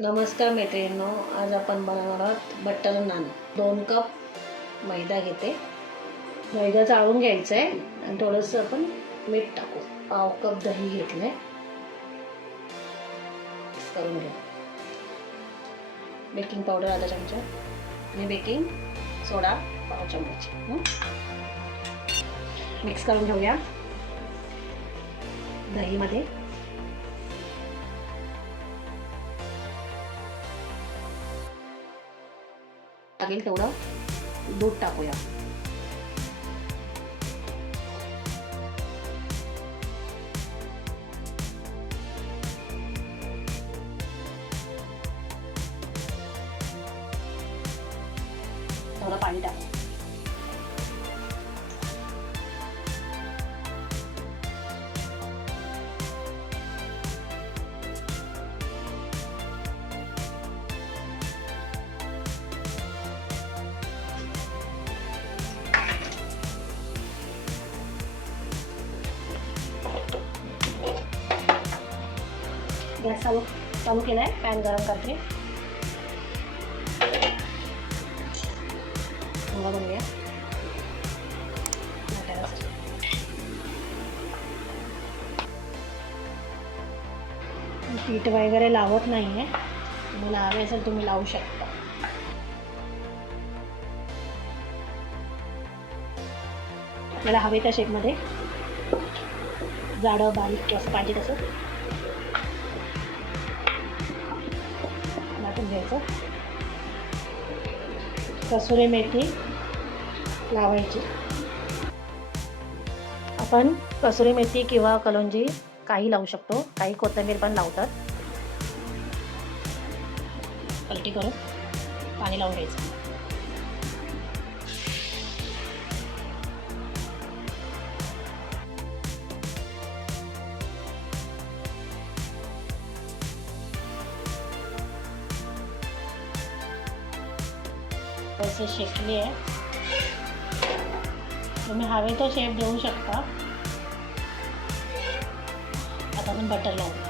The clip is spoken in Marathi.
नमस्कार मैत्रिणींनो, आज आपण बनवणार आहोत बटर नान। 2 कप मैदा घेते। मैदा चाळून घ्यायचा आहे आणि थोडंसं आपण मीठ टाकू। पाव कप दही घेतले, करून घेऊ। बेकिंग पावडर अर्धा चमचा आणि बेकिंग सोडा पाव चमच। मिक्स करून घेऊया दहीमध्ये। लागेल तेवढं दूध टाकूया। थोडं पाणी टाकू। गॅस चालू केला आहे, पॅन गरम करते। बनवूया पीठ वगैरे लावत नाही आहे, तुम्हाला हवे असेल तुम्ही लावू शकता। मला हवे त्या शेपमध्ये जाडं बारीक कसं पाहिजे तसं लाटून घ्यायचं। कसुरी मेथी लावायची। आपण कसुरी मेथी किंवा कलोंजी काही लावू शकतो, काही कोथिंबीर पण लावतात। पलटी करून पाणी लावून घ्यायचं। असे शेकली आहे, तुम्ही हवे तो शेप देऊ शकता। आता आपण बटर लावू।